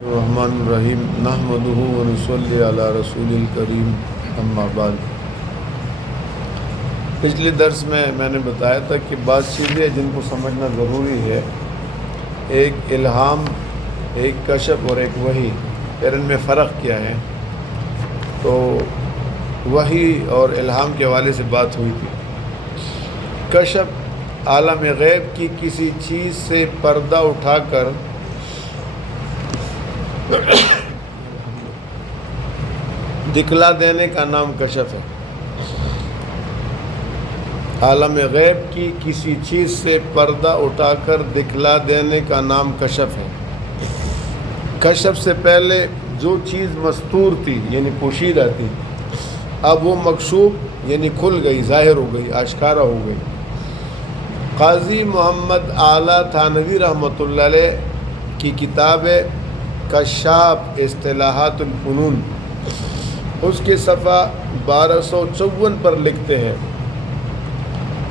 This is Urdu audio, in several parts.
الرحمن الرحیم نحمدہ ونصلی علی رسول الکریم اما بعد۔ پچھلے درس میں نے بتایا تھا کہ بعض چیزیں جن کو سمجھنا ضروری ہے، ایک الہام، ایک کشف اور ایک وحی، پھر ان میں فرق کیا ہے۔ تو وحی اور الہام کے حوالے سے بات ہوئی تھی۔ کشف عالم غیب کی کسی چیز سے پردہ اٹھا کر دکھلا دینے کا نام کشف ہے۔ عالم غیب کی کسی چیز سے پردہ اٹھا کر دکھلا دینے کا نام کشف ہے۔ کشف سے پہلے جو چیز مستور تھی یعنی پوشیدہ تھی، اب وہ مکشوف یعنی کھل گئی، ظاہر ہو گئی، آشکارا ہو گئی۔ قاضی محمد اعلیٰ تھانوی رحمۃ اللہ علیہ کی کتاب کشاف اصطلاحات الفنون، اس کے صفحہ 1254 پر لکھتے ہیں: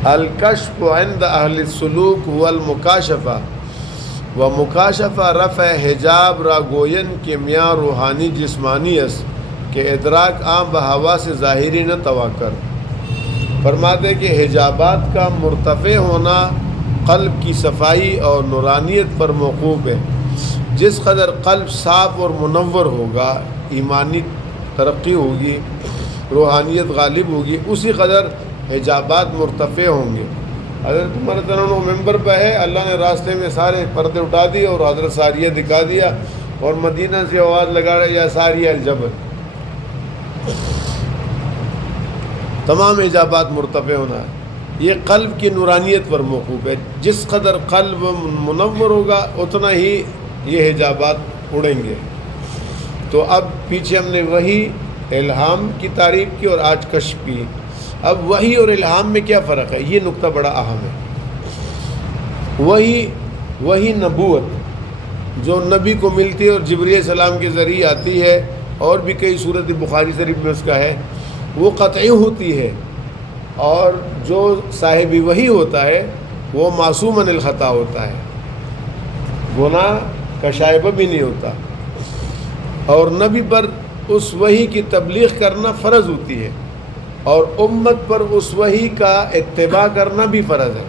الکشف عند اہل السلوک والمکاشفہ ومکاشفہ رفع حجاب را گوین کے میاں روحانی جسمانی اس کہ ادراک عام بہوا سے ظاہری نہ توا کر۔ فرماتے کہ حجابات کا مرتفع ہونا قلب کی صفائی اور نورانیت پر موقوف ہے۔ جس قدر قلب صاف اور منور ہوگا، ایمانی ترقی ہوگی، روحانیت غالب ہوگی، اسی قدر حجابات مرتفع ہوں گے۔ حضرت عمر رضی اللہ عنہ ممبر پہ ہے، اللہ نے راستے میں سارے پردے اٹھا دیے اور حضرت ساریہ دکھا دیا اور مدینہ سے آواز لگا رہے یا ساریہ الجبل۔ تمام حجابات مرتفع ہونا ہے۔ یہ قلب کی نورانیت پر موقوف ہے۔ جس قدر قلب منور ہوگا اتنا ہی یہ حجابات اڑیں گے۔ تو اب پیچھے ہم نے وحی الہام کی تعریف کی اور آج کشف کی۔ اب وحی اور الہام میں کیا فرق ہے؟ یہ نقطہ بڑا اہم ہے۔ وحی نبوت جو نبی کو ملتی ہے اور جبریل علیہ السلام کے ذریعے آتی ہے، اور بھی کئی صورت بخاری شریف میں اس کا ہے، وہ قطعی ہوتی ہے، اور جو صاحب وحی ہوتا ہے وہ معصوم عن الخطا ہوتا ہے، گناہ کا شائبہ بھی نہیں ہوتا، اور نبی پر اس وحی کی تبلیغ کرنا فرض ہوتی ہے، اور امت پر اس وحی کا اتباع کرنا بھی فرض ہے۔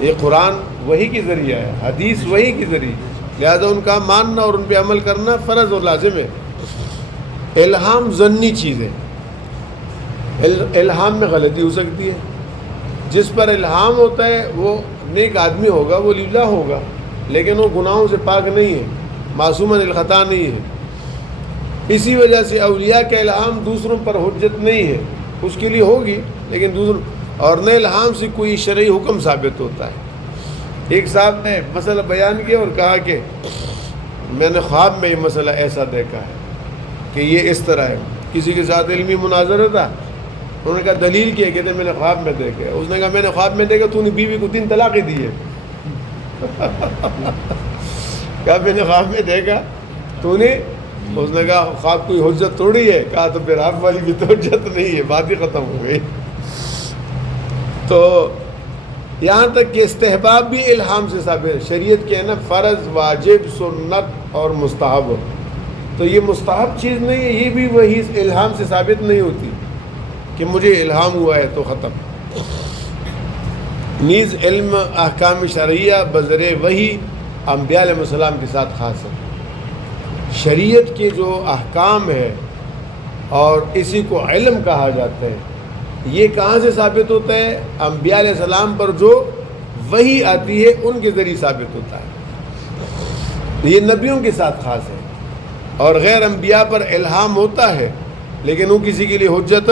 یہ قرآن وحی کے ذریعہ ہے، حدیث وحی کے ذریعے، لہذا ان کا ماننا اور ان پہ عمل کرنا فرض اور لازم ہے۔ الہام ظنی چیز ہے، الہام میں غلطی ہو سکتی ہے۔ جس پر الہام ہوتا ہے وہ نیک آدمی ہوگا، وہ لیلا ہوگا، لیکن وہ گناہوں سے پاک نہیں ہے، معصوم عن الخطا نہیں ہے۔ اسی وجہ سے اولیاء کا الہام دوسروں پر حجت نہیں ہے، اس کے لیے ہوگی لیکن دوسروں، اور نہ الہام سے کوئی شرعی حکم ثابت ہوتا ہے۔ ایک صاحب نے مسئلہ بیان کیا اور کہا کہ میں نے خواب میں یہ مسئلہ ایسا دیکھا ہے کہ یہ اس طرح ہے۔ کسی کے ساتھ علمی مناظرہ تھا، انہوں نے کہا دلیل کیا، کہتے میں نے خواب میں دیکھا ہے۔ اس نے کہا میں نے خواب میں دیکھا، تو نے بیوی کو 3 طلاقیں دی ہے۔ کہا میں نے خواب میں دیکھا، تو نے؟ اس نے کہا خواب کوئی حجت تھوڑی ہے۔ کہا تو پھر آپ والی بھی تو حجت نہیں ہے، بات ہی ختم ہو گئی۔ تو یہاں تک کہ استحباب بھی الہام سے ثابت ہے۔ شریعت کے ہے نا فرض، واجب، سنت اور مستحب، تو یہ مستحب چیز نہیں ہے، یہ بھی وہی الہام سے ثابت نہیں ہوتی کہ مجھے الہام ہوا ہے تو ختم۔ نیز علم احکام شرعیہ بذریعہ وحی انبیاء علیہ السلام کے ساتھ خاص ہے۔ شریعت کے جو احکام ہے اور اسی کو علم کہا جاتا ہے، یہ کہاں سے ثابت ہوتا ہے؟ انبیاء علیہ السلام پر جو وحی آتی ہے ان کے ذریعے ثابت ہوتا ہے۔ یہ نبیوں کے ساتھ خاص ہے، اور غیر انبیاء پر الہام ہوتا ہے لیکن وہ کسی کے لیے حجت،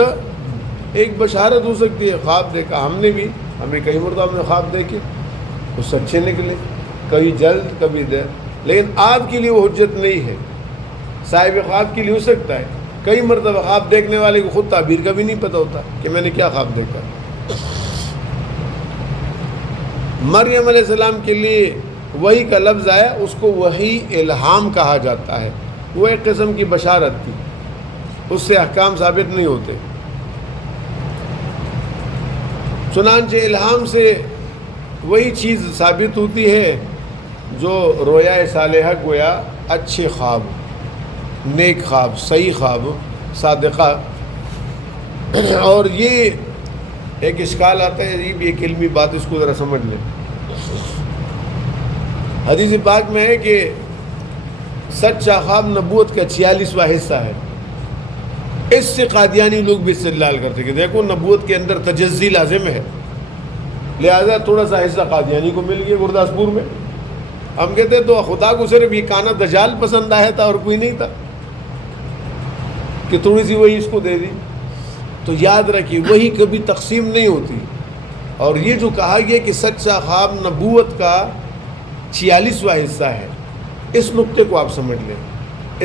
ایک بشارت ہو سکتی ہے۔ خواب دیکھا ہم نے بھی، ہمیں کئی مرتبہ ہم نے خواب دیکھے، اس اچھے نکلے، کبھی جلد کبھی دیر، لیکن آپ کے لیے وہ حجت نہیں ہے۔ صاحب خواب کے لیے ہو سکتا ہے، کئی مرتبہ خواب دیکھنے والے کو خود تعبیر کا بھی نہیں پتہ ہوتا کہ میں نے کیا خواب دیکھا۔ مریم علیہ السلام کے لیے وحی کا لفظ آیا، اس کو وحی الہام کہا جاتا ہے، وہ ایک قسم کی بشارت تھی، اس سے احکام ثابت نہیں ہوتے۔ چنانچہ الہام سے وہی چیز ثابت ہوتی ہے جو رویا صالحہ گویا اچھے خواب، نیک خواب، صحیح خواب، صادقہ. اور یہ ایک اشکال آتا ہے، یہ بھی ایک علمی بات، اس کو ذرا سمجھ لیں. حدیث پاک میں ہے کہ سچا خواب نبوت کا 46واں حصہ ہے. اس سے قادیانی لوگ بھی استدلال کرتے کہ دیکھو نبوت کے اندر تجزی لازم ہے، لہذا تھوڑا سا حصہ قادیانی کو مل گیا گرداسپور میں. ہم کہتے ہیں تو خدا کو صرف یہ کانا دجال پسند آیا تھا اور کوئی نہیں تھا کہ تھوڑی سی وہی اس کو دے دی. تو یاد رکھیے وہی کبھی تقسیم نہیں ہوتی. اور یہ جو کہا گیا کہ سچا خواب نبوت کا 46واں حصہ ہے، اس نقطے کو آپ سمجھ لیں.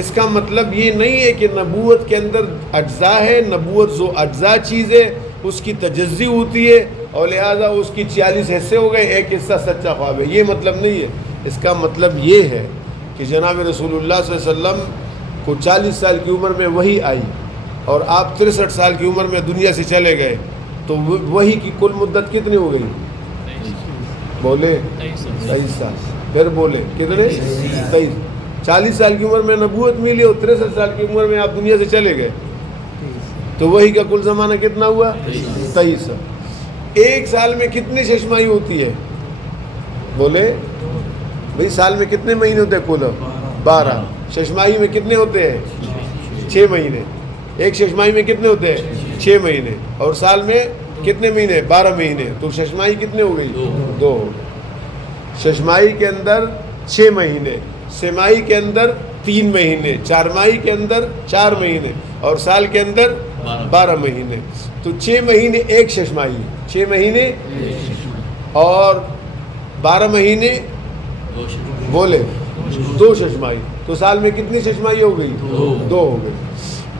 اس کا مطلب یہ نہیں ہے کہ نبوت کے اندر اجزاء ہے، نبوت جو اجزاء چیز ہے اس کی تجزی ہوتی ہے اور لہٰذا اس کی 46 حصے ہو گئے، ایک حصہ سچا خواب ہے. یہ مطلب نہیں ہے. اس کا مطلب یہ ہے کہ جناب رسول اللہ صلی اللہ علیہ وسلم کو 40 سال کی عمر میں وحی آئی اور آپ 63 سال کی عمر میں دنیا سے چلے گئے، تو وحی کی کل مدت کتنی ہو گئی؟ بولے 23 سال. پھر بولے کتنے؟ 23. 40 سال کی عمر میں نبوت ملی اور 63 سال کی عمر میں آپ دنیا سے چلے گئے، تو وحی کا کل زمانہ کتنا ہوا؟ 23 سال. ایک سال میں کتنی ششمائی ہوتی ہے؟ بولے بھئی سال میں کتنے مہینے ہوتے ہیں؟ کل 12. ششمائی میں کتنے ہوتے ہیں؟ 6 مہینے. ایک ششمائی میں کتنے ہوتے ہیں؟ 6 مہینے. اور سال میں کتنے مہینے؟ 12 مہینے. تو ششمائی کتنے ہو گئی؟ 2. ششمائی کے اندر 6 مہینے، سمائی کے اندر 3 مہینے، چارمائی کے اندر 4 مہینے اور سال کے اندر 12 مہینے. تو 6 مہینے ایک ششمائی، 6 مہینے اور 12 مہینے بولے 2 ششمائی. تو سال میں کتنی ششمائی ہو گئی؟ 2 ہو گئی.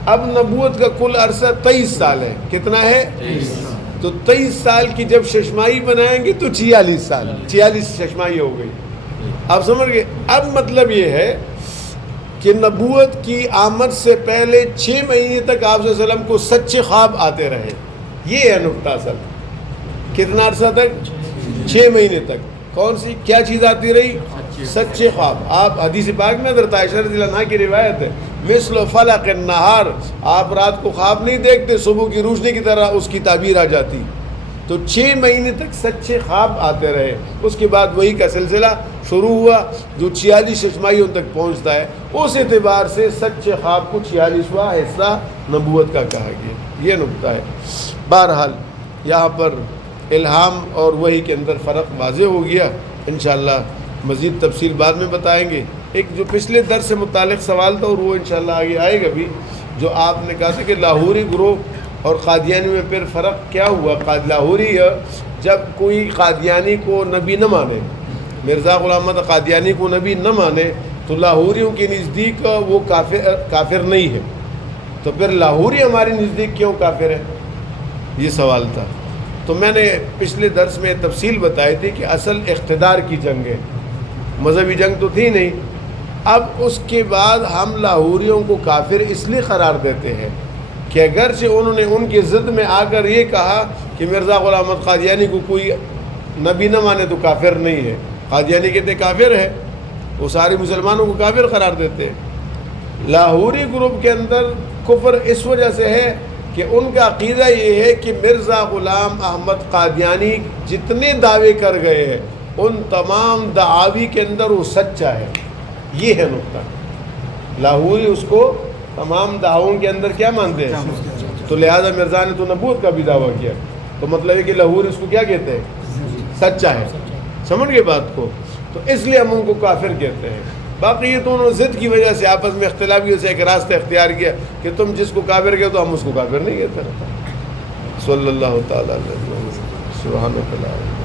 اب نبوت کا کل عرصہ 23 سال ہے. کتنا ہے؟ تو 23 سال کی جب ششمائی بنائیں گے تو 46 سال، 46 ششمائی ہو گئی. آپ سمجھ گئے؟ اب مطلب یہ ہے کہ نبوت کی آمد سے پہلے 6 مہینے تک آپ صلی اللہ علیہ وسلم کو سچے خواب آتے رہے. یہ ہے نقطہ اصل. کتنا عرصہ تک؟ 6 مہینے تک. کون سی کیا چیز آتی رہی؟ سچے خواب. آپ حدیث پاک میں حضرت عائشہ رضی اللہ عنہا کی روایت ہے، مثل فلق النہار، آپ رات کو خواب نہیں دیکھتے، صبح کی روشنی کی طرح اس کی تعبیر آ جاتی. تو 6 مہینے تک سچے خواب آتے رہے. اس کے بعد وہی کا سلسلہ شروع ہوا جو 46 ششمائیوں تک پہنچتا ہے. اس اعتبار سے سچے خواب کو 46واں حصہ نبوت کا کہا گیا. یہ نقطہ ہے. بہرحال یہاں پر الہام اور وحی کے اندر فرق واضح ہو گیا. انشاءاللہ مزید تفصیل بعد میں بتائیں گے. ایک جو پچھلے درس سے متعلق سوال تھا اور وہ انشاءاللہ آگے آئے گا بھی، جو آپ نے کہا تھا کہ لاہوری گروہ اور قادیانی میں پھر فرق کیا ہوا. لاہوری جب کوئی قادیانی کو نبی نہ مانے، مرزا غلام احمد قادیانی کو نبی نہ مانے، تو لاہوریوں کے نزدیک وہ کافر نہیں ہے. تو پھر لاہوری ہمارے نزدیک کیوں کافر ہے؟ یہ سوال تھا. تو میں نے پچھلے درس میں تفصیل بتائی تھی کہ اصل اقتدار کی جنگ ہے، مذہبی جنگ تو تھی نہیں. اب اس کے بعد ہم لاہوریوں کو کافر اس لیے قرار دیتے ہیں کہ اگرچہ انہوں نے ان کی ضد میں آ کر یہ کہا کہ مرزا غلام احمد قادیانی کو کوئی نبی نہ مانے تو کافر نہیں ہے. قادیانی کہتے کافر ہے، وہ سارے مسلمانوں کو کافر قرار دیتے ہیں. لاہوری گروپ کے اندر کفر اس وجہ سے ہے کہ ان کا عقیدہ یہ ہے کہ مرزا غلام احمد قادیانی جتنے دعوے کر گئے ہیں ان تمام دعاوی کے اندر وہ سچا ہے. یہ ہے نقطہ. لاہوری اس کو تمام دعووں کے اندر کیا مانتے ہیں؟ تو لہذا مرزا نے تو نبوت کا بھی دعویٰ کیا. تو مطلب ہے کہ لاہوری اس کو کیا کہتے ہیں؟ سچا ہے. سمجھ گئے بات کو؟ تو اس لیے ہم ان کو کافر کہتے ہیں. باقی یہ دونوں ضد کی وجہ سے آپس میں اختلافیوں سے ایک راستہ اختیار کیا کہ تم جس کو کافر کہتے ہو ہم اس کو کافر نہیں کہتے. صلی اللہ تعالیٰ علیہ وسلم. سبحان اللہ.